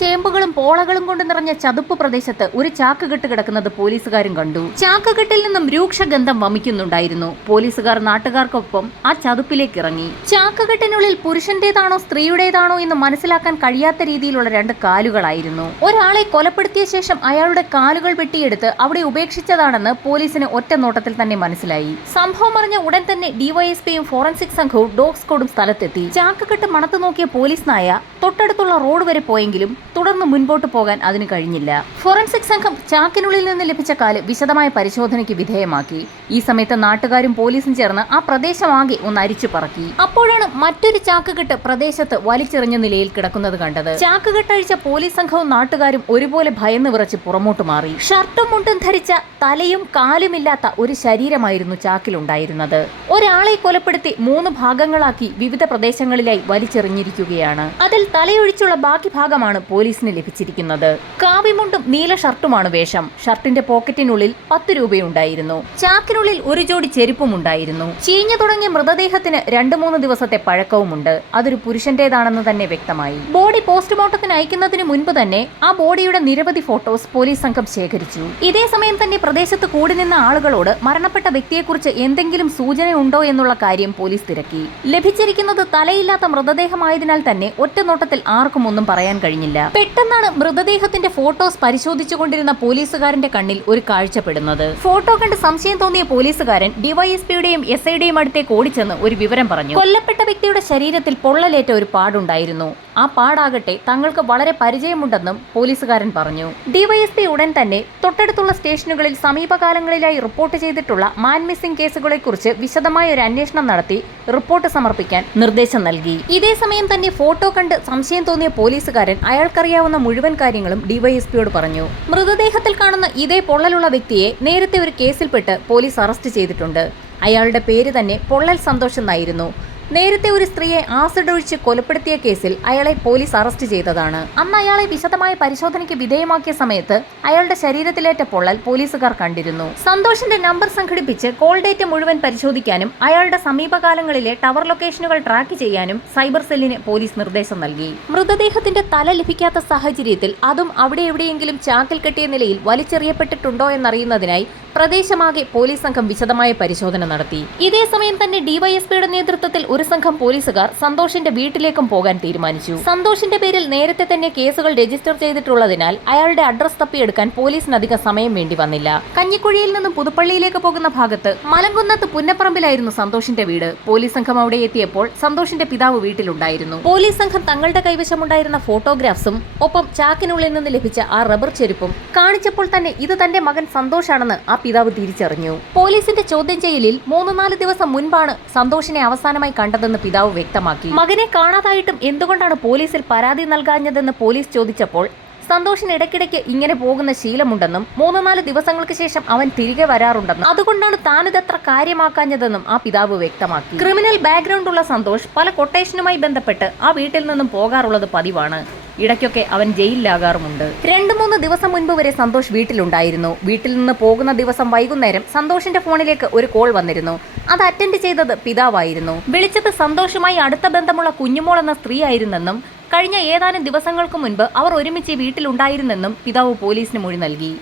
ചേമ്പുകളും പോളകളും കൊണ്ട് നിറഞ്ഞ ചതുപ്പ് പ്രദേശത്ത് ഒരു ചാക്കുകെട്ട് കിടക്കുന്നത് പോലീസുകാരും കണ്ടു. ചാക്കുകെട്ടിൽ നിന്നും രൂക്ഷഗന്ധം വമിക്കുന്നുണ്ടായിരുന്നു. പോലീസുകാർ നാട്ടുകാർക്കൊപ്പം ആ ചതുപ്പിലേക്ക് ഇറങ്ങി. ചാക്കുകെട്ടിനുള്ളിൽ പുരുഷന്റേതാണോ സ്ത്രീയുടേതാണോ എന്ന് മനസ്സിലാക്കാൻ കഴിയാത്ത രീതിയിലുള്ള രണ്ട് കാലുകളായിരുന്നു. ഒരാളെ കൊലപ്പെടുത്തിയ ശേഷം അയാളുടെ കാലുകൾ വെട്ടിയെടുത്ത് അവിടെ ഉപേക്ഷിച്ചതാണെന്ന് പോലീസിന് ഒറ്റ നോട്ടത്തിൽ തന്നെ മനസ്സിലായി. സംഭവം അറിഞ്ഞ ഉടൻ തന്നെ ഡിവൈഎസ്പിയും ഫോറൻസിക് സംഘവും ഡോഗ് സ്ക്വാഡും സ്ഥലത്തെത്തി. ചാക്കുകെട്ട് മണത്തു നോക്കിയ പോലീസ് നായ തൊട്ടടുത്തുള്ള റോഡ് വരെ പോയെങ്കിലും തുടർന്ന് മുൻപോട്ട് പോകാൻ അതിന് കഴിഞ്ഞില്ല. ഫോറൻസിക് സംഘം ചാക്കിനുള്ളിൽ നിന്ന് ലഭിച്ച കാല് വിശദമായ പരിശോധനയ്ക്ക് വിധേയമാക്കി. ഈ സമയത്ത് നാട്ടുകാരും പോലീസും ചേർന്ന് ആ പ്രദേശമാകെ ഒന്ന് അരിച്ചു പറക്കി. അപ്പോഴാണ് മറ്റൊരു ചാക്കുകെട്ട് പ്രദേശത്ത് വലിച്ചെറിഞ്ഞ നിലയിൽ കിടക്കുന്നത് കണ്ടത്. ചാക്കുകെട്ടഴിച്ച പോലീസ് സംഘവും നാട്ടുകാരും ഒരുപോലെ ഭയന്ന് വിറച്ച് പുറമോട്ട് മാറി. ഷർട്ടും മുണ്ടും ധരിച്ച തലയും കാലുമില്ലാത്ത ഒരു ശരീരമായിരുന്നു ചാക്കിലുണ്ടായിരുന്നത്. ഒരാളെ കൊലപ്പെടുത്തി 3 ഭാഗങ്ങളാക്കി വിവിധ പ്രദേശങ്ങളിലായി വലിച്ചെറിഞ്ഞിരിക്കുകയാണ്. അതിൽ തലയൊഴിച്ചുള്ള ബാക്കി ഭാഗമാണ് പോലീസിന് ലഭിച്ചിരിക്കുന്നത്. കാവിമുണ്ടും നീല ഷർട്ടുമാണ് വേഷം. ഷർട്ടിന്റെ പോക്കറ്റിനുള്ളിൽ 10 രൂപയുണ്ടായിരുന്നു. ചാക്കിനുള്ളിൽ ഒരു ജോഡി ചെരുപ്പും ഉണ്ടായിരുന്നു. ചീഞ്ഞു തുടങ്ങിയ മൃതദേഹത്തിന് 2-3 ദിവസത്തെ പഴക്കവുമുണ്ട്. അതൊരു പുരുഷന്റേതാണെന്ന് തന്നെ വ്യക്തമായി. ബോഡി പോസ്റ്റ്മോർട്ടത്തിന് അയക്കുന്നതിന് മുൻപ് തന്നെ ആ ബോഡിയുടെ നിരവധി ഫോട്ടോസ് പോലീസ് സംഘം ശേഖരിച്ചു. ഇതേ സമയം തന്നെ പ്രദേശത്ത് കൂടി നിന്ന ആളുകളോട് മരണപ്പെട്ട വ്യക്തിയെക്കുറിച്ച് എന്തെങ്കിലും സൂചനയുണ്ടോ എന്നുള്ള കാര്യം പോലീസ് തിരക്കി. ലഭിച്ചിരിക്കുന്നത് തലയില്ലാത്ത മൃതദേഹമായതിനാൽ തന്നെ ഒറ്റനോട്ടത്തിൽ ആർക്കും ഒന്നും പറയാൻ കഴിഞ്ഞില്ല. പെട്ടെന്നാണ് മൃതദേഹത്തിന്റെ ഫോട്ടോസ് പരിശോധിച്ചുകൊണ്ടിരുന്ന പോലീസുകാരന്റെ കണ്ണിൽ ഒരു കാഴ്ചപ്പെടുന്നത്. ഫോട്ടോ കണ്ട് സംശയം തോന്നിയ പോലീസുകാരൻ ഡിവൈഎസ്പിയുടെയും എസ്ഐയുടെയും അടുത്തേക്ക് ഓടിച്ചെന്ന് ഒരു വിവരം പറഞ്ഞു. കൊല്ലപ്പെട്ട വ്യക്തിയുടെ ശരീരത്തിൽ പൊള്ളലേറ്റ ഒരു പാടുണ്ടായിരുന്നു. ആ പാടാകട്ടെ തങ്ങൾക്ക് വളരെ പരിചയമുണ്ടെന്നും പോലീസുകാരൻ പറഞ്ഞു. ഡിവൈഎസ്പി ഉടൻ തന്നെ തൊട്ടടുത്തുള്ള സ്റ്റേഷനുകളിൽ സമീപകാലങ്ങളിലായി റിപ്പോർട്ട് ചെയ്തിട്ടുള്ള മാൻ മിസ്സിംഗ് കേസുകളെക്കുറിച്ച് വിശദമായ ഒരു അന്വേഷണം നടത്തി റിപ്പോർട്ട് സമർപ്പിക്കാൻ നിർദ്ദേശം നൽകി. ഇതേ സമയം തന്നെ ഫോട്ടോ കണ്ട് സംശയം തോന്നിയ പോലീസുകാരൻ അയാൾക്കറിയാവുന്ന മുഴുവൻ കാര്യങ്ങളും ഡിവൈഎസ്പിയോട് പറഞ്ഞു. മൃതദേഹത്തിൽ കാണുന്ന ഇതേ പൊള്ളലുള്ള വ്യക്തിയെ നേരത്തെ ഒരു കേസിൽപ്പെട്ട് പോലീസ് അറസ്റ്റ് ചെയ്തിട്ടുണ്ട്. അയാളുടെ പേര് തന്നെ പൊള്ളൽ സന്തോഷ് എന്നായിരുന്നു. നേരത്തെ ഒരു സ്ത്രീയെ ആസിഡ് ഒഴിച്ച് കൊലപ്പെടുത്തിയ കേസിൽ അയാളെ പോലീസ് അറസ്റ്റ് ചെയ്തതാണ്. അന്ന് അയാളെ വിശദമായ പരിശോധനയ്ക്ക് വിധേയമാക്കിയ സമയത്ത് അയാളുടെ ശരീരത്തിലേറ്റ പൊള്ളൽ പോലീസുകാർ കണ്ടിരുന്നു. സന്തോഷിന്റെ നമ്പർ സംഘടിപ്പിച്ച് കോൾ ഡേറ്റ മുഴുവൻ പരിശോധിക്കാനും അയാളുടെ സമീപകാലങ്ങളിലെ ടവർ ലൊക്കേഷനുകൾ ട്രാക്ക് ചെയ്യാനും സൈബർ സെല്ലിന് പോലീസ് നിർദ്ദേശം നൽകി. മൃതദേഹത്തിന്റെ തല ലഭിക്കാത്ത സാഹചര്യത്തിൽ അതും അവിടെ എവിടെയെങ്കിലും ചാക്കിൽ കെട്ടിയ നിലയിൽ വലിച്ചെറിയപ്പെട്ടിട്ടുണ്ടോ എന്നറിയുന്നതിനായി പ്രദേശമാകെ പോലീസ് സംഘം വിശദമായ പരിശോധന നടത്തി. ഇതേ സമയം തന്നെ ഡിവൈഎസ്പിയുടെ നേതൃത്വത്തിൽ ഒരു സംഘം പോലീസുകാർ സന്തോഷിന്റെ വീട്ടിലേക്കും പോകാൻ തീരുമാനിച്ചു. സന്തോഷിന്റെ പേരിൽ നേരത്തെ തന്നെ കേസുകൾ രജിസ്റ്റർ ചെയ്തിട്ടുള്ളതിനാൽ അയാളുടെ അഡ്രസ് തപ്പിയെടുക്കാൻ പോലീസിന് അധികം സമയം വേണ്ടി വന്നില്ല. കഞ്ഞിക്കുഴിയിൽ നിന്നും പുതുപ്പള്ളിയിലേക്ക് പോകുന്ന ഭാഗത്ത് മലങ്കുന്നത്ത് പുന്നപ്പറമ്പിലായിരുന്നു സന്തോഷിന്റെ വീട്. പോലീസ് സംഘം അവിടെ എത്തിയപ്പോൾ സന്തോഷിന്റെ പിതാവ് വീട്ടിലുണ്ടായിരുന്നു. പോലീസ് സംഘം തങ്ങളുടെ കൈവശമുണ്ടായിരുന്ന ഫോട്ടോഗ്രാഫ്സും ഒപ്പം ചാക്കിനുള്ളിൽ നിന്ന് ലഭിച്ച ആ റബ്ബർ ചെരുപ്പും കാണിച്ചപ്പോൾ തന്നെ ഇത് തന്റെ മകൻ സന്തോഷാണെന്ന് ആ പിതാവ് തിരിച്ചറിഞ്ഞു. പോലീസിന്റെ ചോദ്യം ചെയ്യലിൽ 3-4 ദിവസം മുൻപാണ് സന്തോഷിനെ അവസാനമായി കണ്ടതെന്ന് പിതാവ് വ്യക്തമാക്കി. മകനെ കാണാതായിട്ടും എന്തുകൊണ്ടാണ് പോലീസിൽ പരാതി നൽകാഞ്ഞതെന്ന് പോലീസ് ചോദിച്ചപ്പോൾ സന്തോഷിന് ഇടയ്ക്കിടയ്ക്ക് ഇങ്ങനെ പോകുന്ന ശീലമുണ്ടെന്നും 3-4 ദിവസങ്ങൾക്ക് ശേഷം അവൻ തിരികെ വരാറുണ്ടെന്നും അതുകൊണ്ടാണ് താനിതത്ര കാര്യമാക്കാഞ്ഞതെന്നും ആ പിതാവ് വ്യക്തമാക്കി. ക്രിമിനൽ ബാക്ക്ഗ്രൗണ്ട് ഉള്ള സന്തോഷ് പല കൊട്ടേഷനുമായി ബന്ധപ്പെട്ട് ആ വീട്ടിൽ നിന്നും പോകാറുള്ളത് പതിവാണ്. ഇടയ്ക്കൊക്കെ അവൻ ജയിലിലാകാറുമുണ്ട്. 2-3 ദിവസം മുൻപ് വരെ സന്തോഷ് വീട്ടിലുണ്ടായിരുന്നു. വീട്ടിൽ നിന്ന് പോകുന്ന ദിവസം വൈകുന്നേരം സന്തോഷിന്റെ ഫോണിലേക്ക് ഒരു കോൾ വന്നിരുന്നു. അത് അറ്റൻഡ് ചെയ്തത് പിതാവായിരുന്നു. വിളിച്ചത് സന്തോഷുമായി അടുത്ത ബന്ധമുള്ള കുഞ്ഞുമോൾ എന്ന സ്ത്രീ ആയിരുന്നെന്നും കഴിഞ്ഞ ഏതാനും ദിവസങ്ങൾക്ക് മുൻപ് അവർ ഒരുമിച്ച് വീട്ടിലുണ്ടായിരുന്നെന്നും പിതാവ് പോലീസിന് മൊഴി നൽകി.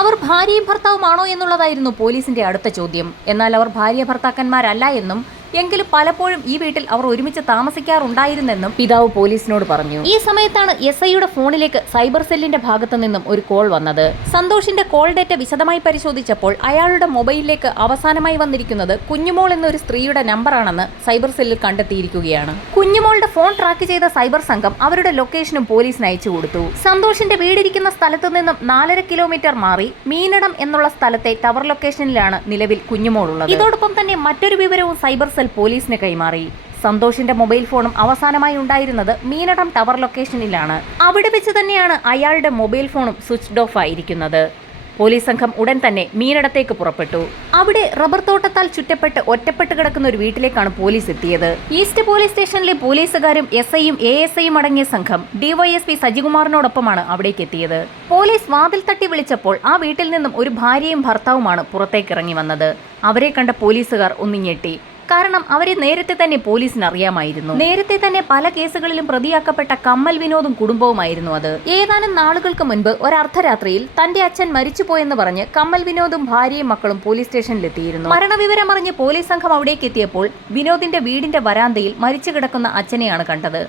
അവർ ഭാര്യയും ഭർത്താവുമാണോ എന്നുള്ളതായിരുന്നു പോലീസിന്റെ അടുത്ത ചോദ്യം. എന്നാൽ അവർ ഭാര്യ ഭർത്താക്കന്മാരല്ല എന്നും എങ്കിലും പലപ്പോഴും ഈ വീട്ടിൽ അവർ ഒരുമിച്ച് താമസിക്കാറുണ്ടായിരുന്നെന്നും പിതാവ് പോലീസിനോട് പറഞ്ഞു. ഈ സമയത്താണ് എസ്ഐയുടെ ഫോണിലേക്ക് സൈബർ സെല്ലിന്റെ ഭാഗത്തു നിന്നും ഒരു കോൾ വന്നത്. സന്തോഷിന്റെ കോൾ ഡേറ്റ വിശദമായി പരിശോധിച്ചപ്പോൾ അയാളുടെ മൊബൈലിലേക്ക് അവസാനമായി വന്നിരിക്കുന്നത് കുഞ്ഞുമോൾ എന്നൊരു സ്ത്രീയുടെ നമ്പറാണെന്ന് സൈബർ സെല്ലിൽ കണ്ടെത്തിയിരിക്കുകയാണ്. കുഞ്ഞുമോളുടെ ഫോൺ ട്രാക്ക് ചെയ്ത സൈബർ സംഘം അവരുടെ ലൊക്കേഷനും പോലീസിന് അയച്ചു കൊടുത്തു. സന്തോഷിന്റെ വീടിരിക്കുന്ന സ്ഥലത്തു നിന്നും 4.5 കിലോമീറ്റർ മാറി മീനടം എന്നുള്ള സ്ഥലത്തെ ടവർ ലൊക്കേഷനിലാണ് നിലവിൽ കുഞ്ഞുമോൾ ഉള്ളത്. ഇതോടൊപ്പം തന്നെ മറ്റൊരു വിവരവും സൈബർ സെൽ പോലീസിന് കൈമാറി. സന്തോഷിന്റെ മൊബൈൽ ഫോണും അവസാനമായി ഉണ്ടായിരുന്നത് മീനടം ടവർ ലൊക്കേഷനിലാണ്. അവിടെ വെച്ച് തന്നെയാണ് അയാളുടെ മൊബൈൽ ഫോണും സ്വിച്ച്ഡ് ഓഫ് ആയിരിക്കുന്നത്. പോലീസ് സംഘം ഉടൻ തന്നെ മീനടത്തേക്ക് പുറപ്പെട്ടു. അവിടെ റബ്ബർ തോട്ടത്താൽ ചുറ്റപ്പെട്ട് ഒറ്റപ്പെട്ട് കിടക്കുന്ന ഒരു വീട്ടിലേക്കാണ് പോലീസ് എത്തിയത്. ഈസ്റ്റ് പോലീസ് സ്റ്റേഷനിലെ പോലീസുകാരും എസ്ഐയും എഎസ്ഐയും അടങ്ങിയ സംഘം ഡിവൈഎസ്പി സജികുമാറിനോടൊപ്പമാണ് അവിടേക്ക് എത്തിയത്. പോലീസ് വാതിൽ തട്ടി വിളിച്ചപ്പോൾ ആ വീട്ടിൽ നിന്നും ഒരു ഭാര്യയും ഭർത്താവുമാണ് പുറത്തേക്ക് ഇറങ്ങി വന്നത്. അവരെ കണ്ട പോലീസുകാർ ഒന്ന് ഞെട്ടി. കാരണം അവരെ നേരത്തെ തന്നെ പോലീസിന് അറിയാമായിരുന്നു. നേരത്തെ തന്നെ പല കേസുകളിലും പ്രതിയാക്കപ്പെട്ട കമ്മൽ വിനോദും കുടുംബവുമായിരുന്നു അത്. ഏതാനും നാളുകൾക്ക് മുൻപ് ഒരർദ്ധരാത്രിയിൽ തന്റെ അച്ഛൻ മരിച്ചുപോയെന്ന് പറഞ്ഞ് കമ്മൽ വിനോദും ഭാര്യയും മക്കളും പോലീസ് സ്റ്റേഷനിലെത്തിയിരുന്നു. മരണവിവരം അറിഞ്ഞ് പോലീസ് സംഘം അവിടേക്ക് എത്തിയപ്പോൾ വിനോദിന്റെ വീടിന്റെ വരാന്തയിൽ മരിച്ചു കിടക്കുന്ന അച്ഛനെയാണ് കണ്ടത്.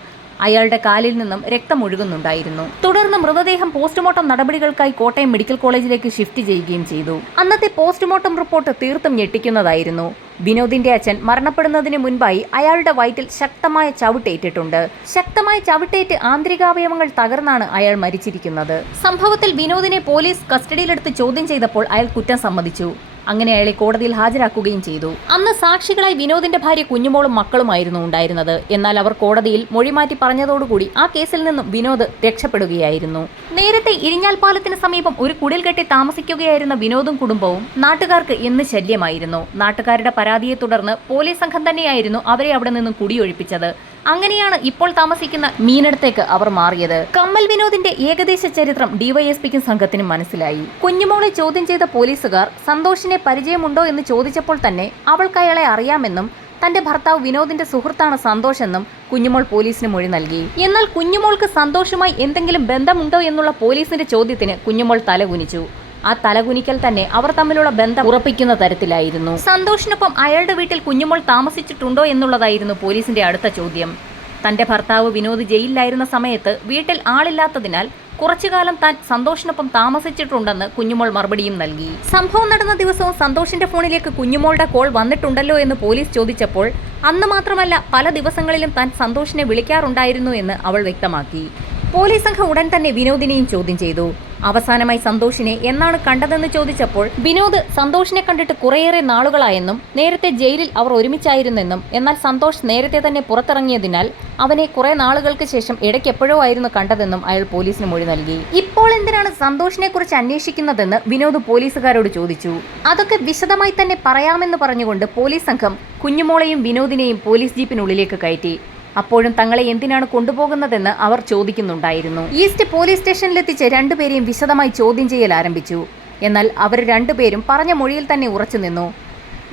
അയാളുടെ കാലിൽ നിന്നും രക്തം ഒഴുകുന്നുണ്ടായിരുന്നു. തുടർന്ന് മൃതദേഹം പോസ്റ്റ്മോർട്ടം നടപടികൾക്കായി കോട്ടയം മെഡിക്കൽ കോളേജിലേക്ക് ഷിഫ്റ്റ് ചെയ്യുകയും ചെയ്തു. അന്നത്തെ പോസ്റ്റ്മോർട്ടം റിപ്പോർട്ട് തീർത്തും ഞെട്ടിക്കുന്നതായിരുന്നു. വിനോദിന്റെ അച്ഛൻ മരണപ്പെടുന്നതിന് മുൻപായി അയാളുടെ വയറ്റിൽ ശക്തമായ ചവിട്ടേറ്റിട്ടുണ്ട്. ശക്തമായ ചവിട്ടേറ്റ് ആന്തരികാവയവങ്ങൾ തകർന്നാണ് അയാൾ മരിച്ചിരിക്കുന്നത്. സംഭവത്തിൽ വിനോദിനെ പോലീസ് കസ്റ്റഡിയിലെടുത്ത് ചോദ്യം ചെയ്തപ്പോൾ അയാൾ കുറ്റം സമ്മതിച്ചു. അങ്ങനെ അയാളെ കോടതിയിൽ ഹാജരാക്കുകയും ചെയ്തു. അന്ന് സാക്ഷികളായി വിനോദിന്റെ ഭാര്യ കുഞ്ഞുമോളും മക്കളുമായിരുന്നു ഉണ്ടായിരുന്നത്. എന്നാൽ അവർ കോടതിയിൽ മൊഴിമാറ്റി പറഞ്ഞതോടുകൂടി ആ കേസിൽ നിന്നും വിനോദ് രക്ഷപ്പെടുകയായിരുന്നു. നേരത്തെ ഇരിഞ്ഞാൽ പാലത്തിന് സമീപം ഒരു കുടിൽ കെട്ടി താമസിക്കുകയായിരുന്ന വിനോദും കുടുംബവും നാട്ടുകാർക്ക് എന്ന് ശല്യമായിരുന്നു. നാട്ടുകാരുടെ പരാതിയെ തുടർന്ന് പോലീസ് സംഘം തന്നെയായിരുന്നു അവരെ അവിടെ നിന്നും കുടിയൊഴിപ്പിച്ചത്. അങ്ങനെയാണ് ഇപ്പോൾ താമസിക്കുന്ന മീനടത്തേക്ക് അവർ മാറിയത്. കമ്മൽ വിനോദിന്റെ ഏകദേശ ചരിത്രം ഡിവൈഎസ്പിക്കും സംഘത്തിനും മനസ്സിലായി. കുഞ്ഞുമോളെ ചോദ്യം ചെയ്ത പോലീസുകാർ സന്തോഷിനെ പരിചയമുണ്ടോ എന്ന് ചോദിച്ചപ്പോൾ തന്നെ അവൾക്ക് അയാളെ അറിയാമെന്നും തന്റെ ഭർത്താവ് വിനോദിന്റെ സുഹൃത്താണ് സന്തോഷ് എന്നും കുഞ്ഞുമോൾ പോലീസിന് മൊഴി നൽകി. എന്നാൽ കുഞ്ഞുമോൾക്ക് സന്തോഷുമായി എന്തെങ്കിലും ബന്ധമുണ്ടോ എന്നുള്ള പോലീസിന്റെ ചോദ്യത്തിന് കുഞ്ഞുമോൾ തലകുനിച്ചു. ആ തലകുനിക്കൽ തന്നെ അവർ തമ്മിലുള്ള ബന്ധം ഉറപ്പിക്കുന്ന തരത്തിലായിരുന്നു. സന്തോഷിനൊപ്പം അയാളുടെ വീട്ടിൽ കുഞ്ഞുമോൾ താമസിച്ചിട്ടുണ്ടോ എന്നുള്ളതായിരുന്നു പോലീസിന്റെ അടുത്ത ചോദ്യം. തന്റെ ഭർത്താവ് വിനോദ് ജയിലിലായിരുന്ന സമയത്ത് വീട്ടിൽ ആളില്ലാത്തതിനാൽ കുറച്ചുകാലം താൻ സന്തോഷിനൊപ്പം താമസിച്ചിട്ടുണ്ടെന്ന് കുഞ്ഞുമോൾ മറുപടിയും നൽകി. സംഭവം നടന്ന ദിവസവും സന്തോഷിന്റെ ഫോണിലേക്ക് കുഞ്ഞുമോളുടെ കോൾ വന്നിട്ടുണ്ടല്ലോ എന്ന് പോലീസ് ചോദിച്ചപ്പോൾ അന്ന് മാത്രമല്ല പല ദിവസങ്ങളിലും താൻ സന്തോഷിനെ വിളിക്കാറുണ്ടായിരുന്നു എന്ന് അവൾ വ്യക്തമാക്കി. പോലീസ് സംഘം ഉടൻ തന്നെ വിനോദിനെയും ചോദ്യം ചെയ്തു. അവസാനമായി സന്തോഷിനെ എന്നാണ് കണ്ടതെന്ന് ചോദിച്ചപ്പോൾ വിനോദ് സന്തോഷിനെ കണ്ടിട്ട് കുറേയേറെ നാളുകളായെന്നും നേരത്തെ ജയിലിൽ അവർ ഒരുമിച്ചായിരുന്നെന്നും എന്നാൽ സന്തോഷ് നേരത്തെ തന്നെ പുറത്തിറങ്ങിയതിനാൽ അവനെ കുറെ നാളുകൾക്ക് ശേഷം ഇടയ്ക്ക് എപ്പോഴോ ആയിരുന്നു കണ്ടതെന്നും അയാൾ പോലീസിന് മൊഴി നൽകി. ഇപ്പോൾ എന്തിനാണ് സന്തോഷിനെ കുറിച്ച് അന്വേഷിക്കുന്നതെന്ന് വിനോദ് പോലീസുകാരോട് ചോദിച്ചു. അതൊക്കെ വിശദമായി തന്നെ പറയാമെന്ന് പറഞ്ഞുകൊണ്ട് പോലീസ് സംഘം കുഞ്ഞുമോളെയും വിനോദിനെയും പോലീസ് ജീപ്പിനുള്ളിലേക്ക് കയറ്റി. അപ്പോഴും തങ്ങളെ എന്തിനാണ് കൊണ്ടുപോകുന്നതെന്ന് അവർ ചോദിക്കുന്നുണ്ടായിരുന്നു. ഈസ്റ്റ് പോലീസ് സ്റ്റേഷനിലെത്തിച്ച് രണ്ടുപേരെയും വിശദമായി ചോദ്യം ചെയ്യൽ ആരംഭിച്ചു. എന്നാൽ അവർ രണ്ടുപേരും പറഞ്ഞ മൊഴിയിൽ തന്നെ ഉറച്ചു നിന്നു.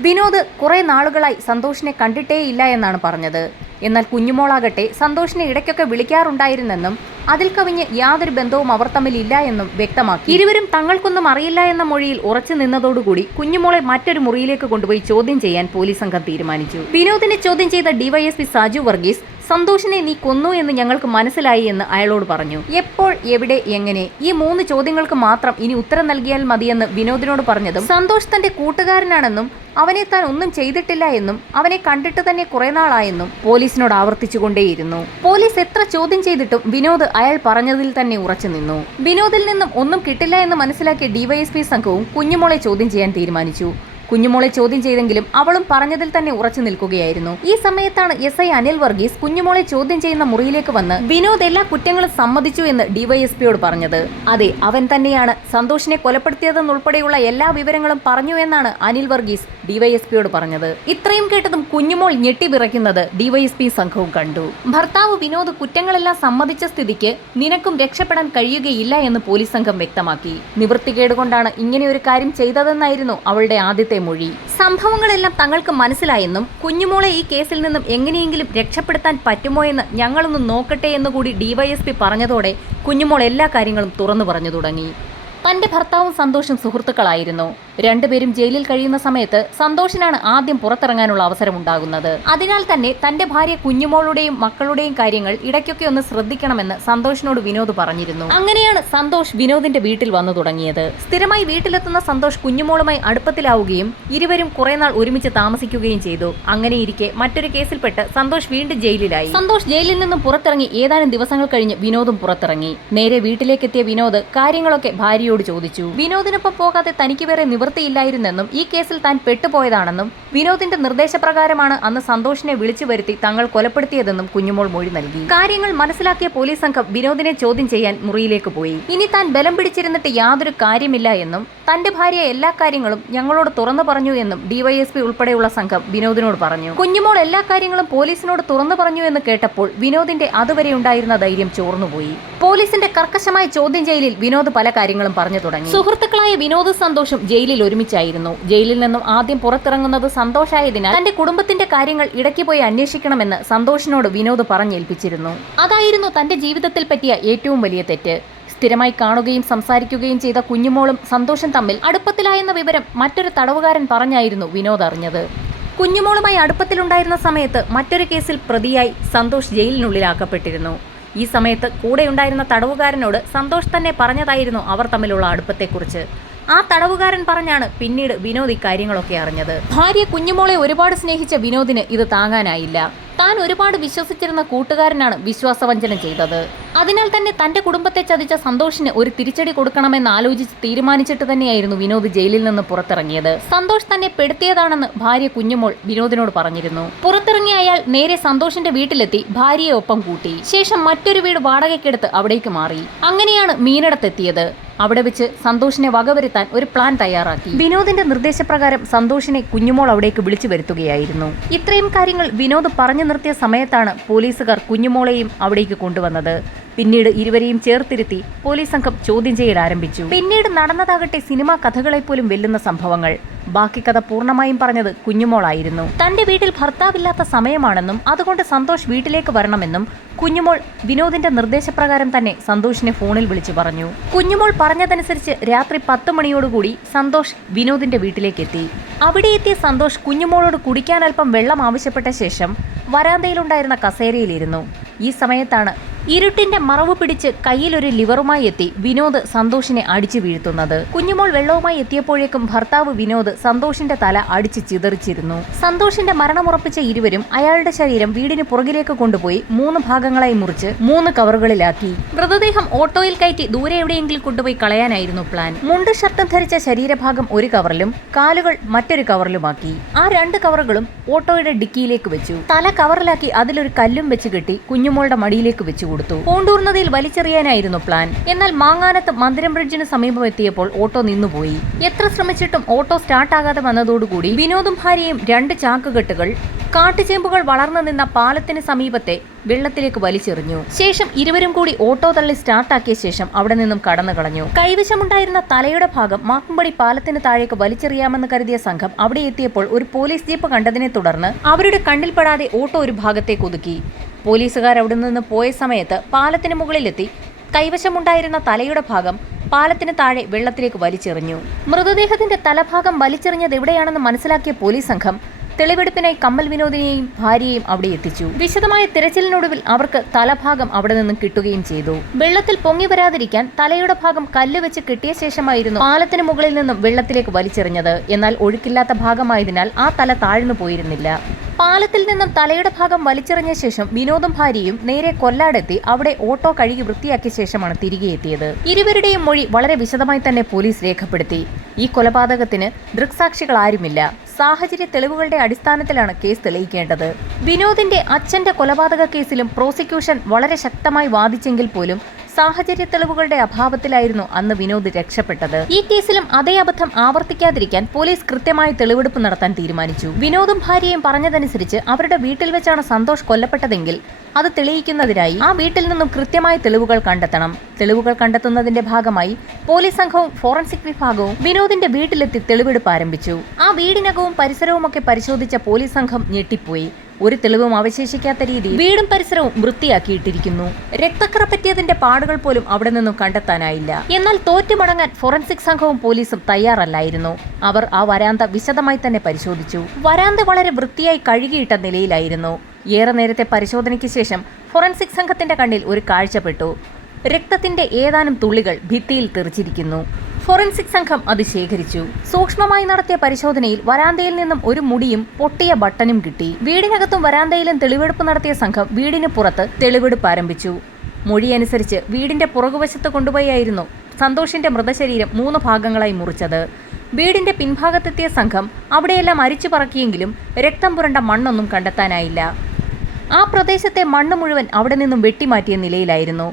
വിനോദ് കുറെ നാളുകളായി സന്തോഷിനെ കണ്ടിട്ടേയില്ല എന്നാണ് പറഞ്ഞത്. എന്നാൽ കുഞ്ഞുമോളാകട്ടെ സന്തോഷിനെ ഇടയ്ക്കൊക്കെ വിളിക്കാറുണ്ടായിരുന്നെന്നും അതിൽ കവിഞ്ഞ് യാതൊരു ബന്ധവും അവർ തമ്മിൽ ഇല്ല എന്നും വ്യക്തമാക്കി. ഇരുവരും തങ്ങൾക്കൊന്നും അറിയില്ല എന്ന മൊഴിയിൽ ഉറച്ചു നിന്നതോടുകൂടി കുഞ്ഞുമോളെ മറ്റൊരു മുറിയിലേക്ക് കൊണ്ടുപോയി ചോദ്യം ചെയ്യാൻ പോലീസ് സംഘം തീരുമാനിച്ചു. വിനോദിനെ ചോദ്യം ചെയ്ത ഡിവൈഎസ്പി സാജു വർഗീസ് സന്തോഷിനെ നീ കൊന്നു എന്ന് ഞങ്ങൾക്ക് മനസ്സിലായി എന്ന് അയാളോട് പറഞ്ഞു. എപ്പോൾ, എവിടെ, എങ്ങനെ ഈ 3 ചോദ്യങ്ങൾക്ക് മാത്രം ഇനി ഉത്തരം നൽകിയാൽ മതിയെന്ന് വിനോദിനോട് പറഞ്ഞതും സന്തോഷ് തന്റെ കൂട്ടുകാരനാണെന്നും അവനെ താൻ ഒന്നും ചെയ്തിട്ടില്ല എന്നും അവനെ കണ്ടിട്ട് തന്നെ കുറെ നാളായെന്നും പോലീസിനോട് ആവർത്തിച്ചുകൊണ്ടേയിരുന്നു. പോലീസ് എത്ര ചോദ്യം ചെയ്തിട്ടും വിനോദ് അയാൾ പറഞ്ഞതിൽ തന്നെ ഉറച്ചു നിന്നു. വിനോദിൽ നിന്നും ഒന്നും കിട്ടില്ല എന്ന് മനസ്സിലാക്കിയ ഡിവൈഎസ്പി സംഘവും കുഞ്ഞുമോളെ ചോദ്യം ചെയ്യാൻ തീരുമാനിച്ചു. കുഞ്ഞുമോളെ ചോദ്യം ചെയ്തെങ്കിലും അവളും പറഞ്ഞതിൽ തന്നെ ഉറച്ചു നിൽക്കുകയായിരുന്നു. ഈ സമയത്താണ് SI അനിൽ വർഗീസ് കുഞ്ഞുമോളെ ചോദ്യം ചെയ്യുന്ന മുറിയിലേക്ക് വന്ന് വിനോദ് എല്ലാ കുറ്റങ്ങളും സമ്മതിച്ചു എന്ന് ഡിവൈഎസ്പിയോട് പറഞ്ഞത്. അതെ, അവൻ തന്നെയാണ് സന്തോഷിനെ കൊലപ്പെടുത്തിയതെന്നുൾപ്പെടെയുള്ള എല്ലാ വിവരങ്ങളും പറഞ്ഞു എന്നാണ് അനിൽ വർഗീസ് ഡിവൈഎസ്പിയോട് പറഞ്ഞത്. ഇത്രയും കേട്ടതും കുഞ്ഞുമോൾ ഞെട്ടിവിറയ്ക്കുന്നത് ഡിവൈഎസ്പി സംഘവും കണ്ടു. ഭർത്താവ് വിനോദ് കുറ്റങ്ങളെല്ലാം സമ്മതിച്ച സ്ഥിതിക്ക് നിനക്കും രക്ഷപ്പെടാൻ കഴിയുകയില്ല എന്ന് പോലീസ് സംഘം വ്യക്തമാക്കി. നിവൃത്തികേടുകൊണ്ടാണ് ഇങ്ങനെയൊരു കാര്യം ചെയ്തതെന്നായിരുന്നു അവളുടെ ആദ്യത്തെ മൊഴി. സംഭവങ്ങളെല്ലാം തങ്ങൾക്ക് മനസ്സിലായെന്നും കുഞ്ഞുമോളെ ഈ കേസിൽ നിന്നും എങ്ങനെയെങ്കിലും രക്ഷപ്പെടുത്താൻ പറ്റുമോ എന്ന് ഞങ്ങളൊന്ന് നോക്കട്ടെ എന്നുകൂടി ഡിവൈഎസ്പി പറഞ്ഞതോടെ കുഞ്ഞുമോൾ എല്ലാ കാര്യങ്ങളും തുറന്നു പറഞ്ഞു തുടങ്ങി. തന്റെ ഭർത്താവും സന്തോഷും സുഹൃത്തുക്കളായിരുന്നു. രണ്ടുപേരും ജയിലിൽ കഴിയുന്ന സമയത്ത് സന്തോഷിനാണ് ആദ്യം പുറത്തിറങ്ങാനുള്ള അവസരം ഉണ്ടാകുന്നത്. അതിനാൽ തന്നെ തന്റെ ഭാര്യ കുഞ്ഞുമോളുടെയും മക്കളുടെയും കാര്യങ്ങൾ ഇടയ്ക്കൊക്കെ ഒന്ന് ശ്രദ്ധിക്കണമെന്ന് സന്തോഷിനോട് വിനോദ് പറഞ്ഞിരുന്നു. അങ്ങനെയാണ് സന്തോഷ് വിനോദിന്റെ വീട്ടിൽ വന്നു തുടങ്ങിയത്. സ്ഥിരമായി വീട്ടിലെത്തുന്ന സന്തോഷ് കുഞ്ഞുമോളുമായി അടുപ്പത്തിലാവുകയും ഇരുവരും കുറെ നാൾ ഒരുമിച്ച് താമസിക്കുകയും ചെയ്തു. അങ്ങനെയിരിക്കെ മറ്റൊരു കേസിൽപ്പെട്ട് സന്തോഷ് വീണ്ടും ജയിലിലായി. സന്തോഷ് ജയിലിൽ നിന്നും പുറത്തിറങ്ങി ഏതാനും ദിവസങ്ങൾ കഴിഞ്ഞ് വിനോദും പുറത്തിറങ്ങി. നേരെ വീട്ടിലേക്കെത്തിയ വിനോദ് കാര്യങ്ങളൊക്കെ ഭാര്യയോട് ചോദിച്ചു. വിനോദിനൊപ്പം പോകാതെ തനിക്ക് വേറെ നിവൃത്തിയില്ലായിരുന്നെന്നും ഈ കേസിൽ താൻ പെട്ടുപോയതാണെന്നും വിനോദിന്റെ നിർദ്ദേശപ്രകാരമാണ് അന്ന് സന്തോഷിനെ വിളിച്ചു വരുത്തി തങ്ങൾ കൊലപ്പെടുത്തിയതെന്നും കുഞ്ഞുമോൾ മൊഴി നൽകി. കാര്യങ്ങൾ മനസ്സിലാക്കിയ പോലീസ് സംഘം വിനോദിനെ ചോദ്യം ചെയ്യാൻ മുറിയിലേക്ക് പോയി. ഇനി താൻ ബലം പിടിച്ചിരുന്നിട്ട് യാതൊരു കാര്യമില്ല എന്നും തന്റെ ഭാര്യ എല്ലാ കാര്യങ്ങളും ഞങ്ങളോട് തുറന്നു പറഞ്ഞു എന്നും ഡിവൈഎസ്പി ഉൾപ്പെടെയുള്ള സംഘം വിനോദിനോട് പറഞ്ഞു. കുഞ്ഞുമോൾ എല്ലാ കാര്യങ്ങളും പോലീസിനോട് തുറന്നു പറഞ്ഞു എന്ന് കേട്ടപ്പോൾ വിനോദിന്റെ അതുവരെ ഉണ്ടായിരുന്ന ധൈര്യം ചോർന്നുപോയി. പോലീസിന്റെ കർക്കശമായ ചോദ്യം ചെയ്യലിൽ വിനോദ് പല കാര്യങ്ങളും പറഞ്ഞു തുടങ്ങി. സുഹൃത്തുക്കളായ വിനോദ് സന്തോഷും ജയിലിൽ ഒരുമിച്ചായിരുന്നു. ജയിലിൽ നിന്നും ആദ്യം പുറത്തിറങ്ങുന്നത് സന്തോഷായതിനാൽ തന്റെ കുടുംബത്തിന്റെ കാര്യങ്ങൾ ഇടയ്ക്ക് പോയി അന്വേഷിക്കണമെന്ന് സന്തോഷിനോട് വിനോദ് പറഞ്ഞേൽപ്പിച്ചിരുന്നു. അതായിരുന്നു തന്റെ ജീവിതത്തിൽ പറ്റിയ ഏറ്റവും വലിയ തെറ്റ്. സ്ഥിരമായി കാണുകയും സംസാരിക്കുകയും ചെയ്ത കുഞ്ഞുമോളും സന്തോഷം തമ്മിൽ അടുപ്പത്തിലായെന്ന വിവരം മറ്റൊരു തടവുകാരൻ പറഞ്ഞായിരുന്നു വിനോദ് അറിഞ്ഞത്. കുഞ്ഞുമോളുമായി അടുപ്പത്തിലുണ്ടായിരുന്ന സമയത്ത് മറ്റൊരു കേസിൽ പ്രതിയായി സന്തോഷ് ജയിലിനുള്ളിലാക്കപ്പെട്ടിരുന്നു. ഈ സമയത്ത് കൂടെയുണ്ടായിരുന്ന തടവുകാരനോട് സന്തോഷ് തന്നെ പറഞ്ഞതായിരുന്നു അവർ തമ്മിലുള്ള അടുപ്പത്തെക്കുറിച്ച്. ആ തടവുകാരൻ പറഞ്ഞാണ് പിന്നീട് വിനോദ് ഇക്കാര്യങ്ങളൊക്കെ അറിഞ്ഞത്. ഭാര്യ കുഞ്ഞുമോളെ ഒരുപാട് സ്നേഹിച്ച വിനോദിന് ഇത് താങ്ങാനായില്ല. താൻ ഒരുപാട് വിശ്വസിച്ചിരുന്ന കൂട്ടുകാരനാണ് വിശ്വാസവഞ്ചന ചെയ്തത്. അതിനാൽ തന്നെ തന്റെ കുടുംബത്തെ ചതിച്ച സന്തോഷിന് ഒരു തിരിച്ചടി കൊടുക്കണമെന്ന് ആലോചിച്ച് തീരുമാനിച്ചിട്ട് തന്നെയായിരുന്നു വിനോദ് ജയിലിൽ നിന്ന് പുറത്തിറങ്ങിയത്. സന്തോഷ് തന്നെ പെടുത്തിയതാണെന്ന് ഭാര്യ കുഞ്ഞുമോൾ വിനോദിനോട് പറഞ്ഞിരുന്നു. പുറത്തിറങ്ങിയ അയാൾ നേരെ സന്തോഷിന്റെ വീട്ടിലെത്തി ഭാര്യയെ ഒപ്പം കൂട്ടി. ശേഷം മറ്റൊരു വീട് വാടകയ്ക്കെടുത്ത് അവിടേക്ക് മാറി. അങ്ങനെയാണ് മീനടത്തെത്തിയത്. അവിടെ വെച്ച് സന്തോഷിനെ വകവരുത്താൻ ഒരു പ്ലാൻ തയ്യാറാക്കി. വിനോദിന്റെ നിർദ്ദേശപ്രകാരം സന്തോഷിനെ കുഞ്ഞുമോൾ അവിടേക്ക് വിളിച്ചു വരുത്തുകയായിരുന്നു. ഇത്രയും കാര്യങ്ങൾ വിനോദ് പറഞ്ഞു നിർത്തിയ സമയത്താണ് പോലീസുകാർ കുഞ്ഞുമോളെയും അവിടേക്ക് കൊണ്ടുവന്നത്. പിന്നീട് ഇരുവരെയും ചേർത്തിരുത്തി പോലീസ് സംഘം ചോദ്യം ചെയ്യൽ ആരംഭിച്ചു. പിന്നീട് നടന്നതാകട്ടെ സിനിമാ കഥകളെ പോലും വെല്ലുന്ന സംഭവങ്ങൾ. ബാക്കി കഥ പൂർണ്ണമായും പറഞ്ഞത് കുഞ്ഞുമോളായിരുന്നു. തന്റെ വീട്ടിൽ ഭർത്താവില്ലാത്ത സമയമാണെന്നും അതുകൊണ്ട് സന്തോഷ് വീട്ടിലേക്ക് വരണമെന്നും കുഞ്ഞുമോൾ വിനോദിന്റെ നിർദ്ദേശപ്രകാരം തന്നെ സന്തോഷിനെ ഫോണിൽ വിളിച്ചു പറഞ്ഞു. കുഞ്ഞുമോൾ പറഞ്ഞതനുസരിച്ച് രാത്രി 10 മണിയോടുകൂടി സന്തോഷ് വിനോദിന്റെ വീട്ടിലേക്ക് എത്തി. അവിടെ എത്തിയ സന്തോഷ് കുഞ്ഞുമോളോട് കുടിക്കാൻ അല്പം വെള്ളം ആവശ്യപ്പെട്ട ശേഷം വരാന്തയിലുണ്ടായിരുന്ന കസേരയിലിരുന്നു. ഈ സമയത്താണ് ഇരുട്ടിന്റെ മറവ് പിടിച്ച് കയ്യിലൊരു ലിവറുമായി എത്തി വിനോദ് സന്തോഷിനെ അടിച്ചു വീഴ്ത്തുന്നത്. കുഞ്ഞുമോൾ വെള്ളവുമായി എത്തിയപ്പോഴേക്കും ഭർത്താവ് വിനോദ് സന്തോഷിന്റെ തല അടിച്ച് ചിതറിച്ചിരുന്നു. സന്തോഷിന്റെ മരണമുറപ്പിച്ച ഇരുവരും അയാളുടെ ശരീരം വീടിന് പുറകിലേക്ക് കൊണ്ടുപോയി 3 ഭാഗങ്ങളായി മുറിച്ച് 3 കവറുകളിലാക്കി. മൃതദേഹം ഓട്ടോയിൽ കയറ്റി ദൂരെ എവിടെയെങ്കിലും കൊണ്ടുപോയി കളയാനായിരുന്നു പ്ലാൻ. മുണ്ട് ഷർട്ടും ധരിച്ച ശരീരഭാഗം ഒരു കവറിലും കാലുകൾ മറ്റൊരു കവറിലുമാക്കി. ആ 2 കവറുകളും ഓട്ടോയുടെ ഡിക്കിയിലേക്ക് വെച്ചു. തല കവറിലാക്കി അതിലൊരു കല്ലും വെച്ച് കെട്ടി കുഞ്ഞുമോളുടെ മടിയിലേക്ക് വെച്ചു കൊടുത്തു. പൂണ്ടൂർന്നതിൽ വലിച്ചെറിയാനായിരുന്നു പ്ലാൻ. എന്നാൽ മാങ്ങാനത്ത് മന്ദിരം ബ്രിഡ്ജിന് സമീപം എത്തിയപ്പോൾ ഓട്ടോ നിന്നുപോയി. എത്ര ശ്രമിച്ചിട്ടും ഓട്ടോ സ്റ്റാർട്ടാകാതെ വന്നതോടുകൂടി വിനോദും ഭാര്യയും 2 ചാക്കുകെട്ടുകൾ കാട്ടുചേമ്പുകൾ വളർന്നു നിന്ന പാലത്തിന് സമീപത്തെ വെള്ളത്തിലേക്ക് വലിച്ചെറിഞ്ഞു. ശേഷം ഇരുവരും കൂടി ഓട്ടോ തള്ളി സ്റ്റാർട്ടാക്കിയ ശേഷം അവിടെ നിന്നും കടന്നു കളഞ്ഞു. കൈവശമുണ്ടായിരുന്ന തലയുടെ ഭാഗം മാക്കുംപടി പാലത്തിന് താഴേക്ക് വലിച്ചെറിയാമെന്ന് കരുതിയ സംഘം അവിടെ എത്തിയപ്പോൾ ഒരു പോലീസ് ജീപ്പ് കണ്ടതിനെ തുടർന്ന് അവരുടെ കണ്ണിൽപ്പെടാതെ ഓട്ടോ ഒരു ഭാഗത്തേക്ക് ഒതുക്കി. പോലീസുകാർ അവിടെ നിന്ന് പോയ സമയത്ത് പാലത്തിന് മുകളിലെത്തി കൈവശമുണ്ടായിരുന്ന തലയുടെ ഭാഗം പാലത്തിന് താഴെ വെള്ളത്തിലേക്ക് വലിച്ചെറിഞ്ഞു. മൃതദേഹത്തിന്റെ തലഭാഗം വലിച്ചെറിഞ്ഞത് എവിടെയാണെന്ന് മനസ്സിലാക്കിയ പോലീസ് സംഘം തെളിവെടുപ്പിനായി കമ്മൽ വിനോദിനെയും ഭാര്യയെയും അവിടെ എത്തിച്ചു. വിശദമായ തിരച്ചിലിനൊടുവിൽ അവർക്ക് തലഭാഗം അവിടെ നിന്നും കിട്ടുകയും ചെയ്തു. വെള്ളത്തിൽ പൊങ്ങി വരാതിരിക്കാൻ തലയുടെ ഭാഗം കല്ല് വെച്ച് കെട്ടിയ ശേഷമായിരുന്നു പാലത്തിന് മുകളിൽ നിന്നും വെള്ളത്തിലേക്ക് വലിച്ചെറിഞ്ഞത്. എന്നാൽ ഒഴുക്കില്ലാത്ത ഭാഗമായതിനാൽ ആ തല താഴ്ന്നു പോയിരുന്നില്ല. പാലത്തിൽ നിന്നും തലയുടെ ഭാഗം വലിച്ചെറിഞ്ഞ ശേഷം വിനോദും ഭാര്യയും നേരെ കൊല്ലാടെത്തി അവിടെ ഓട്ടോ കഴുകി വൃത്തിയാക്കിയ ശേഷമാണ് തിരികെ എത്തിയത്. ഇരുവരുടെയും മൊഴി വളരെ വിശദമായി തന്നെ പോലീസ് രേഖപ്പെടുത്തി. ഈ കൊലപാതകത്തിന് ദൃക്സാക്ഷികൾ ആരുമില്ല. സാഹചര്യ തെളിവുകളുടെ അടിസ്ഥാനത്തിലാണ് കേസ് തെളിയിക്കേണ്ടത്. വിനോദിന്റെ അച്ഛന്റെ കൊലപാതക കേസിലും പ്രോസിക്യൂഷൻ വളരെ ശക്തമായി വാദിച്ചെങ്കിൽ പോലും സാഹചര്യ തെളിവുകളുടെ അഭാവത്തിലായിരുന്നു അന്ന് വിനോദ് രക്ഷപ്പെട്ടത്. ഈ കേസിലും അതേ അബദ്ധം ആവർത്തിക്കാതിരിക്കാൻ പോലീസ് കൃത്യമായി തെളിവെടുപ്പ് നടത്താൻ തീരുമാനിച്ചു. വിനോദും ഭാര്യയും പറഞ്ഞതനുസരിച്ച് അവരുടെ വീട്ടിൽ വെച്ചാണ് സന്തോഷ് കൊല്ലപ്പെട്ടതെങ്കിൽ അത് തെളിയിക്കുന്നതിനായി ആ വീട്ടിൽ നിന്നും കൃത്യമായ തെളിവുകൾ കണ്ടെത്തണം. തെളിവുകൾ കണ്ടെത്തുന്നതിന്റെ ഭാഗമായി പോലീസ് സംഘവും ഫോറൻസിക് വിഭാഗവും വിനോദിന്റെ വീട്ടിലെത്തി തെളിവെടുപ്പ് ആരംഭിച്ചു. ആ വീടിനകവും പരിസരവുമൊക്കെ പരിശോധിച്ച പോലീസ് സംഘം ഞെട്ടിപ്പോയി. ഒരു തെളിവും അവശേഷിക്കാത്ത രീതിയിൽ വീടും പരിസരവും വൃത്തിയാക്കിയിട്ടിരിക്കുന്നു. രക്തക്കറ പറ്റിയതിന്റെ പാടുകൾ പോലും അവിടെ നിന്നും കണ്ടെത്താനായില്ല. എന്നാൽ തോറ്റുമടങ്ങാൻ ഫോറൻസിക് സംഘവും പോലീസും തയ്യാറല്ലായിരുന്നു. അവർ ആ വരാന്ത വിശദമായി തന്നെ പരിശോധിച്ചു. വരാന്ത വളരെ വൃത്തിയായി കഴുകിയിട്ട നിലയിലായിരുന്നു. ഏറെ നേരത്തെ പരിശോധനയ്ക്ക് ശേഷം ഫോറൻസിക് സംഘത്തിന്റെ കണ്ണിൽ ഒരു കാഴ്ചപ്പെട്ടു. രക്തത്തിന്റെ ഏതാനും തുള്ളികൾ ഭിത്തിയിൽ തെറിച്ചിരിക്കുന്നു. ഫോറൻസിക് സംഘം അത് ശേഖരിച്ചു. സൂക്ഷ്മമായി നടത്തിയ പരിശോധനയിൽ വരാന്തയിൽ നിന്നും ഒരു മുടിയും പൊട്ടിയ ബട്ടനും കിട്ടി. വീടിനകത്തും വരാന്തയിലും തെളിവെടുപ്പ് നടത്തിയ സംഘം വീടിന് പുറത്ത് തെളിവെടുപ്പ് ആരംഭിച്ചു. മൊഴിയനുസരിച്ച് വീടിന്റെ പുറകുവശത്ത് കൊണ്ടുപോയായിരുന്നു സന്തോഷിന്റെ മൃതശരീരം 3 ഭാഗങ്ങളായി മുറിച്ചത്. വീടിന്റെ പിൻഭാഗത്തെത്തിയ സംഘം അവിടെയെല്ലാം അരിച്ചു പറക്കിയെങ്കിലും രക്തം പുരണ്ട മണ്ണൊന്നും കണ്ടെത്താനായില്ല. ആ പ്രദേശത്തെ മണ്ണ് മുഴുവൻ അവിടെ നിന്നും വെട്ടിമാറ്റിയ നിലയിലായിരുന്നു.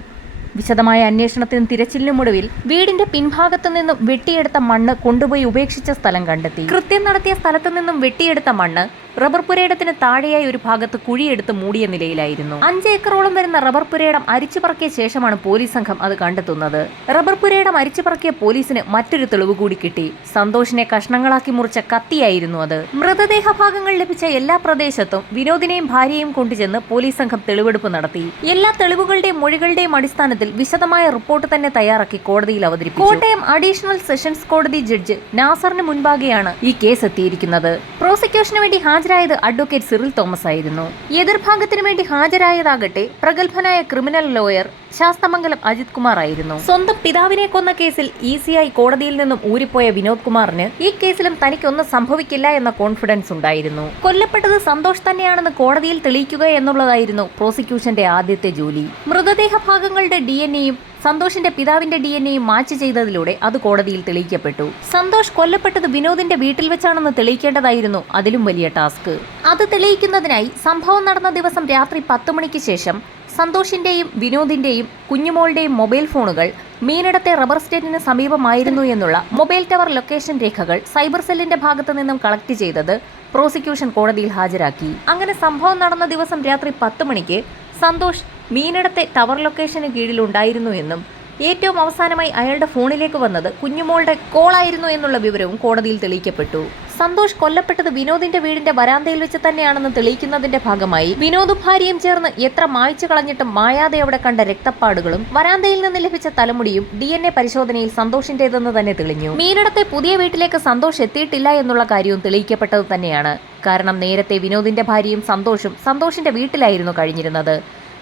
വിശദമായ അന്വേഷണത്തിനും തിരച്ചിലിനുമൊടുവിൽ വീടിന്റെ പിൻഭാഗത്തു നിന്നും വെട്ടിയെടുത്ത മണ്ണ് കൊണ്ടുപോയി ഉപേക്ഷിച്ച സ്ഥലം കണ്ടെത്തി. കൃത്യം നടത്തിയ സ്ഥലത്തു നിന്നും വെട്ടിയെടുത്ത മണ്ണ് റബ്ബർ പുരയിടത്തിന് താഴെയായി ഒരു ഭാഗത്ത് കുഴിയെടുത്ത് മൂടിയ നിലയിലായിരുന്നു. 5 ഏക്കറോളം വരുന്ന റബ്ബർ പുരയിടം അരിച്ചു പറക്കിയ ശേഷമാണ് പോലീസ് സംഘം അത് കണ്ടെത്തുന്നത്. റബ്ബർ പുരയിടം അരിച്ചു പറക്കിയ പോലീസിന് മറ്റൊരു തെളിവ് കൂടി കിട്ടി. സന്തോഷിനെ കഷ്ണങ്ങളാക്കി മുറിച്ച കത്തിയായിരുന്നു അത്. മൃതദേഹ ഭാഗങ്ങൾ ലഭിച്ച എല്ലാ പ്രദേശത്തും വിനോദിനെയും ഭാര്യയെയും കൊണ്ടുചെന്ന് പോലീസ് സംഘം തെളിവെടുപ്പ് നടത്തി. എല്ലാ തെളിവുകളുടെയും മൊഴികളുടെയും അടിസ്ഥാനത്തിൽ വിശദമായ റിപ്പോർട്ട് തന്നെ തയ്യാറാക്കി കോടതിയിൽ അവതരിപ്പിച്ചു. കോട്ടയം അഡീഷണൽ സെഷൻസ് കോടതി ജഡ്ജ് നാസറിന് മുൻപാകെയാണ് ഈ കേസ് എത്തിയിരിക്കുന്നത്. പ്രോസിക്യൂഷന് വേണ്ടി ഹാജരായത് അഡ്വക്കേറ്റ് സിറിൽ തോമസ് ആയിരുന്നു. എതിർഭാഗത്തിനു വേണ്ടി ഹാജരായതാകട്ടെ പ്രഗത്ഭനായ ക്രിമിനൽ ലോയർ ശാസ്തമംഗലം അജിത് കുമാർ ആയിരുന്നു. സ്വന്തം പിതാവിനെ കൊന്ന കേസിൽ ഈസിയായി കോടതിയിൽ നിന്നും ഊരിപ്പോയ വിനോദ് കുമാറിന് ഈ കേസിലും തനിക്കൊന്നും സംഭവിക്കില്ല എന്ന കോൺഫിഡൻസ് ഉണ്ടായിരുന്നു. കൊല്ലപ്പെട്ടത് സന്തോഷ് തന്നെയാണെന്ന് കോടതിയിൽ തെളിയിക്കുക എന്നുള്ളതായിരുന്നു പ്രോസിക്യൂഷന്റെ ആദ്യത്തെ ജോലി. മൃതദേഹ ഭാഗങ്ങളുടെ DNA-യും സന്തോഷിന്റെ പിതാവിന്റെ DNA-യും മാച്ച് ചെയ്തതിലൂടെ അത് കോടതിയിൽ തെളിയിക്കപ്പെട്ടു. സന്തോഷ് കൊല്ലപ്പെട്ടത് വിനോദിന്റെ വീട്ടിൽ വെച്ചാണെന്ന് തെളിയിക്കേണ്ടതായിരുന്നു അതിലും വലിയ ടാസ്ക്. അത് തെളിയിക്കുന്നതിനായി സംഭവം നടന്ന ദിവസം രാത്രി 10 മണിക്ക് ശേഷം സന്തോഷിന്റെയും വിനോദിന്റെയും കുഞ്ഞുമോളുടെയും മൊബൈൽ ഫോണുകൾ മീനടത്തെ റബ്ബർ എസ്റ്റേറ്റിന് സമീപമായിരുന്നു എന്നുള്ള മൊബൈൽ ടവർ ലൊക്കേഷൻ രേഖകൾ സൈബർ സെല്ലിന്റെ ഭാഗത്തു നിന്നും കളക്ട് ചെയ്തത് പ്രോസിക്യൂഷൻ കോടതിയിൽ ഹാജരാക്കി. അങ്ങനെ സംഭവം നടന്ന ദിവസം രാത്രി 10 മണിക്ക് സന്തോഷ് മീനടത്തെ ടവർ ലൊക്കേഷന് കീഴിലുണ്ടായിരുന്നു എന്നും ഏറ്റവും അവസാനമായി അയാളുടെ ഫോണിലേക്ക് വന്നത് കുഞ്ഞുമോളുടെ കോളായിരുന്നു എന്നുള്ള വിവരവും കോടതിയിൽ തെളിയിക്കപ്പെട്ടു. സന്തോഷ് കൊല്ലപ്പെട്ടത് വിനോദിന്റെ വീടിന്റെ വരാന്തയിൽ വെച്ച് തന്നെയാണെന്ന് തെളിയിക്കുന്നതിന്റെ ഭാഗമായി വിനോദും ഭാര്യയും ചേർന്ന് എത്ര മായ്ച്ചു കളഞ്ഞിട്ടും മായാതെ അവിടെ കണ്ട രക്തപ്പാടുകളും വരാന്തയിൽ നിന്ന് ലഭിച്ച തലമുടിയും DNA പരിശോധനയിൽ സന്തോഷിന്റേതെന്ന് തന്നെ തെളിഞ്ഞു. മീനടത്തെ പുതിയ വീട്ടിലേക്ക് സന്തോഷ് എത്തിയിട്ടില്ല എന്നുള്ള കാര്യവും തെളിയിക്കപ്പെട്ടത് തന്നെയാണ്. കാരണം നേരത്തെ വിനോദിന്റെ ഭാര്യയും സന്തോഷിന്റെ വീട്ടിലായിരുന്നു കഴിഞ്ഞിരുന്നത്.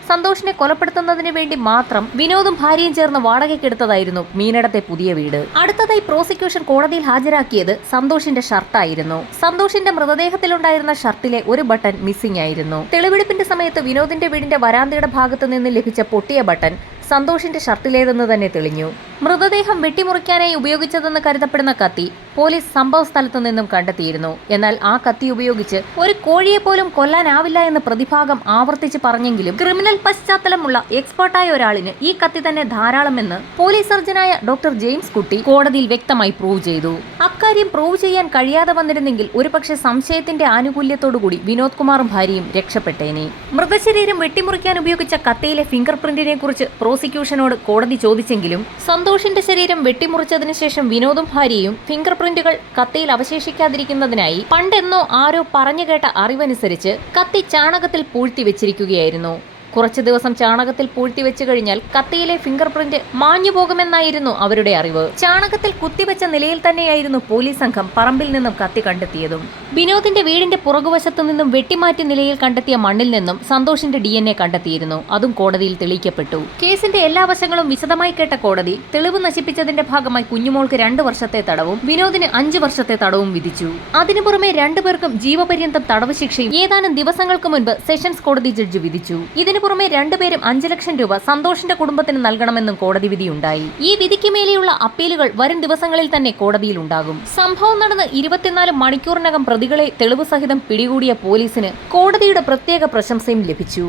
സന്തോഷിനെ കൊലപ്പെടുത്തുന്നതിന് വേണ്ടി മാത്രം വിനോദും ഭാര്യയും ചേർന്ന് വാടകയ്ക്കെടുത്തതായിരുന്നു മീനടത്തെ പുതിയ വീട്. അടുത്തതായി പ്രോസിക്യൂഷൻ കോടതിയിൽ ഹാജരാക്കിയത് സന്തോഷിന്റെ ഷർട്ടായിരുന്നു. സന്തോഷിന്റെ മൃതദേഹത്തിലുണ്ടായിരുന്ന ഷർട്ടിലെ ഒരു ബട്ടൺ മിസ്സിംഗ് ആയിരുന്നു. തെളിവെടുപ്പിന്റെ സമയത്ത് വിനോദിന്റെ വീടിന്റെ വരാന്തയുടെ ഭാഗത്ത് നിന്ന് ലഭിച്ച പൊട്ടിയ ബട്ടൺ സന്തോഷിന്റെ ഷർട്ടിലേതെന്ന് തന്നെ തെളിഞ്ഞു. മൃതദേഹം വെട്ടിമുറിക്കാനായി ഉപയോഗിച്ചതെന്ന് കരുതപ്പെടുന്ന കത്തി പോലീസ് സംഭവ സ്ഥലത്തു നിന്നും കണ്ടെത്തിയിരുന്നു. എന്നാൽ ആ കത്തി ഉപയോഗിച്ച് ഒരു കോഴിയെ പോലും കൊല്ലാനാവില്ല എന്ന് പ്രതിഭാഗം ആവർത്തിച്ച് പറഞ്ഞെങ്കിലും ക്രിമിനൽ പശ്ചാത്തലമുള്ള എക്സ്പേർട്ടായ ഒരാളിന് ഈ കത്തി തന്നെ ധാരാളമെന്ന് പോലീസ് സർജനായ ഡോക്ടർ ജെയിംസ് കുട്ടി കോടതിയിൽ വ്യക്തമായി പ്രൂവ് ചെയ്തു. അക്കാര്യം പ്രൂവ് ചെയ്യാൻ കഴിയാതെ വന്നിരുന്നെങ്കിൽ ഒരുപക്ഷെ സംശയത്തിന്റെ ആനുകൂല്യത്തോടുകൂടി വിനോദ് കുമാറും ഭാര്യയും രക്ഷപ്പെട്ടേനെ. മൃതശരീരം വെട്ടിമുറിക്കാൻ ഉപയോഗിച്ച കത്തിയിലെ ഫിംഗർ പ്രിന്റിനെ കുറിച്ച് പ്രോസിക്യൂഷനോട് കോടതി ചോദിച്ചെങ്കിലും സന്തോഷിന്റെ ശരീരം വെട്ടിമുറിച്ചതിനു ശേഷം വിനോദും ഭാര്യയും ഫിംഗർ പ്രിന്റുകൾ കത്തിയിൽ അവശേഷിക്കാതിരിക്കുന്നതിനായി പണ്ടെന്നോ ആരോ പറഞ്ഞു കേട്ട അറിവനുസരിച്ച് കത്തി ചാണകത്തിൽ പൂഴ്ത്തി വെച്ചിരിക്കുകയായിരുന്നു. കുറച്ചു ദിവസം ചാണകത്തിൽ പൂഴ്ത്തി വെച്ചു കഴിഞ്ഞാൽ കത്തിയിലെ ഫിംഗർ പ്രിന്റ് മാഞ്ഞു പോകുമെന്നായിരുന്നു അവരുടെ അറിവ്. ചാണകത്തിൽ കുത്തിവെച്ച നിലയിൽ തന്നെയായിരുന്നു പോലീസ് സംഘം പറമ്പിൽ നിന്നും കത്തി കണ്ടെത്തിയതും. വിനോദിന്റെ വീടിന്റെ പുറകുവശത്തു നിന്നും വെട്ടിമാറ്റിയ നിലയിൽ കണ്ടെത്തിയ മണ്ണിൽ നിന്നും സന്തോഷിന്റെ DNA കണ്ടെത്തിയിരുന്നു. അതും കോടതിയിൽ തെളിയിക്കപ്പെട്ടു. കേസിന്റെ എല്ലാ വശങ്ങളും വിശദമായി കേട്ട കോടതി തെളിവ് നശിപ്പിച്ചതിന്റെ ഭാഗമായി കുഞ്ഞുമോൾക്ക് 2 വർഷത്തെ തടവും വിനോദിന് 5 വർഷത്തെ തടവും വിധിച്ചു. അതിനു പുറമെ 2 പേർക്കും ജീവപര്യന്തം തടവ് ശിക്ഷയും ഏതാനും ദിവസങ്ങൾക്ക് മുൻപ് സെഷൻസ് കോടതി ജഡ്ജി വിധിച്ചു. ഇതിനു പുറമെ 2 പേരും 5 ലക്ഷം രൂപ സന്തോഷിന്റെ കുടുംബത്തിന് നൽകണമെന്നും കോടതി വിധിയുണ്ടായി. ഈ വിധിക്ക് മേലെയുള്ള അപ്പീലുകൾ വരും ദിവസങ്ങളിൽ തന്നെ കോടതിയിൽ ഉണ്ടാകും. സംഭവം നടന്ന് 24 മണിക്കൂറിനകം പ്രതികളെ തെളിവ് സഹിതം പിടികൂടിയ പോലീസിന് കോടതിയുടെ പ്രത്യേക പ്രശംസയും ലഭിച്ചു.